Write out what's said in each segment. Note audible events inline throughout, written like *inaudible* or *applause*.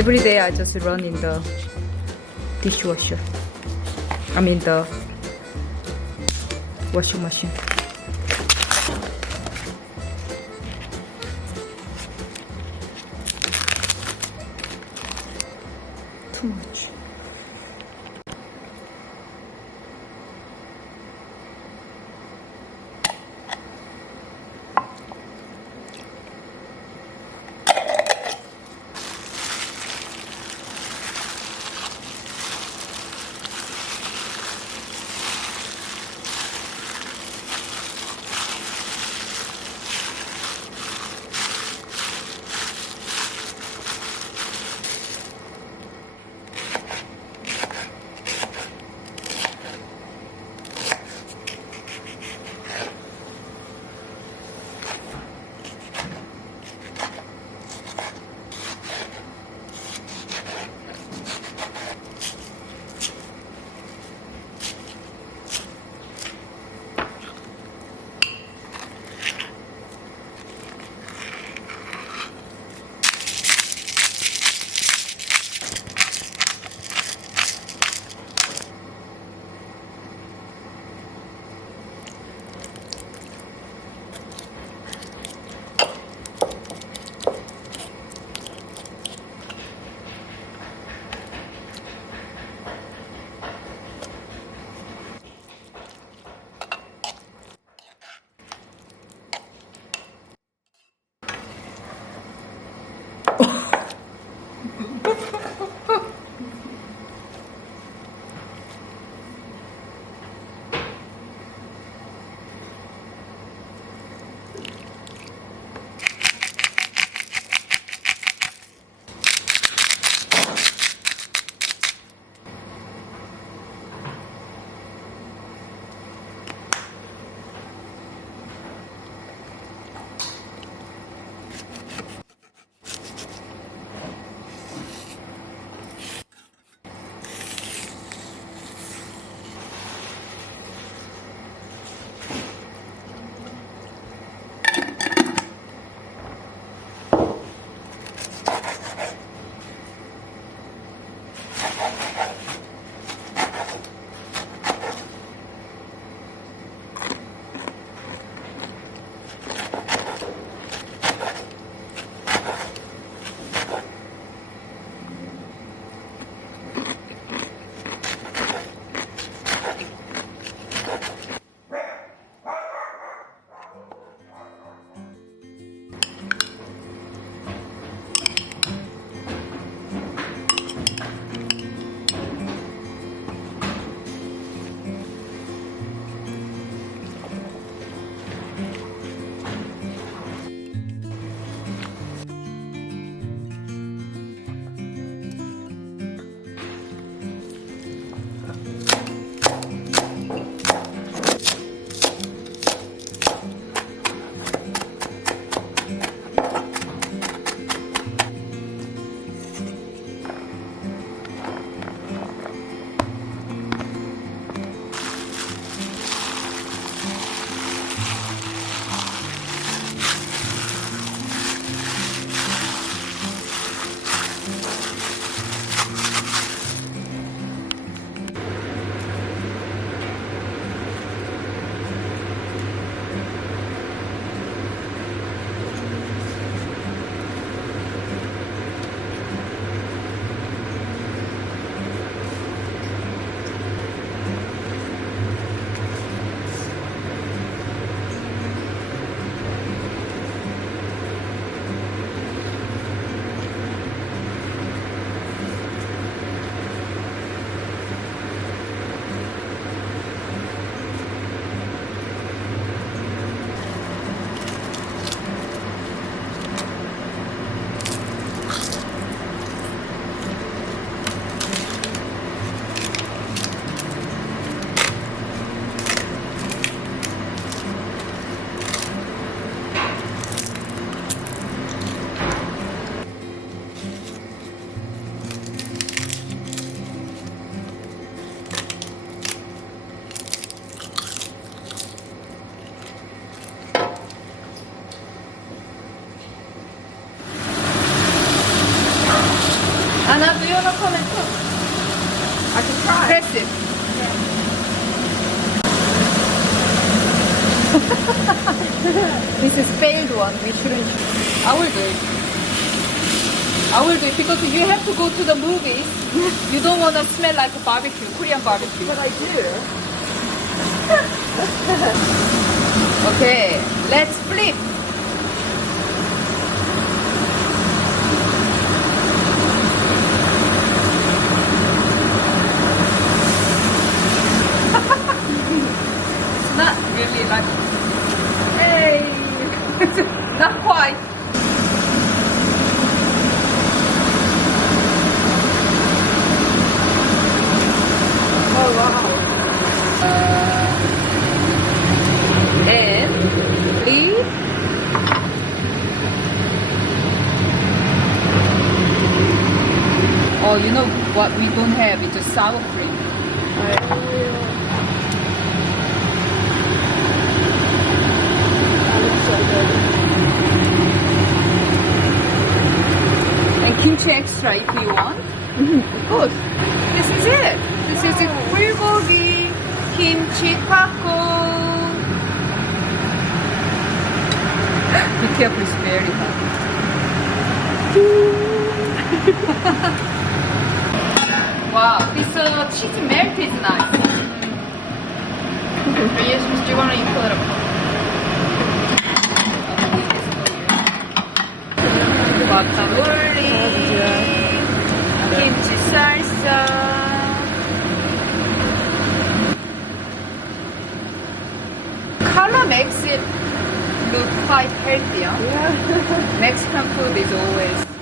every day I just run in the dishwasher. I mean the washing machine. Mm-hmm. *laughs* one. We shouldn't. I will do it. I will do it because you have to go to the movies. You don't want to smell like a barbecue, Korean barbecue. But I do. *laughs* Okay, let's flip. it's not really like, hey, not quite. Oh wow. And leave. Oh, you know what we don't have is a sour cream. And kimchi extra if you want. Mm -hmm. Of course. This is it. This is it. Bulgogi kimchi taco. The *laughs* careful, is very hot. *laughs* wow, this uh, cheese melt is nice. *laughs* yes, do you want to put it up? Guacamole, kimchi salsa. Color makes it look quite healthy. Yeah. *laughs* Mexican food is always.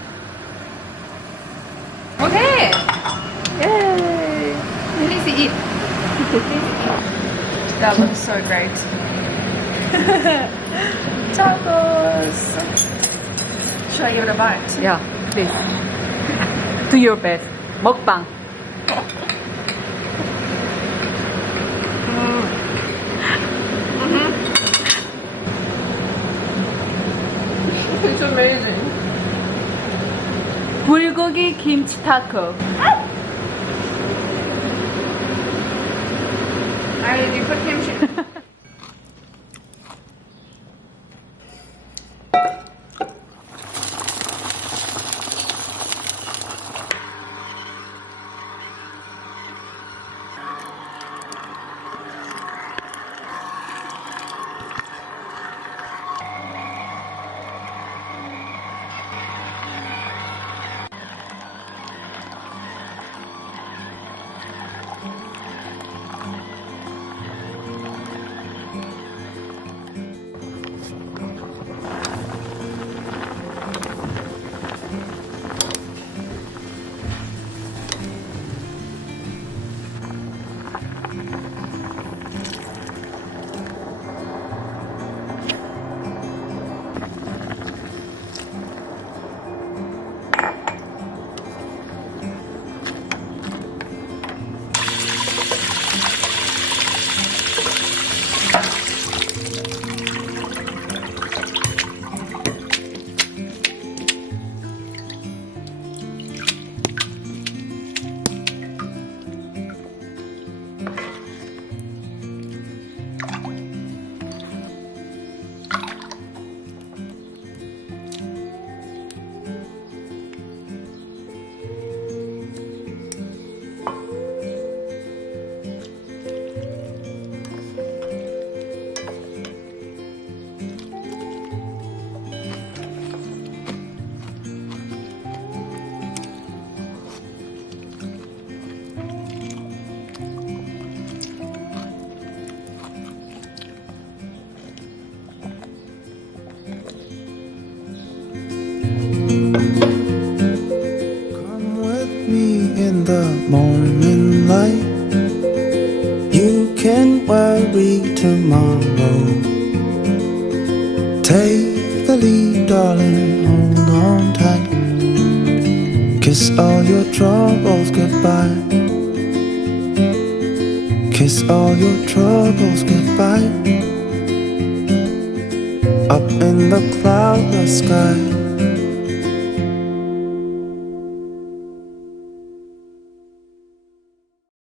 Yay. please eat. That looks so great. Tacos. Should I give it a bite? Yeah, please. Do your best. 먹방. It's amazing. 불고기 김치 타코. I you put kimchi. Come with me in the morning light. You can worry tomorrow. Take the lead, darling, hold on tight. Kiss all your troubles goodbye. Kiss all your troubles goodbye. Up in the cloudless sky.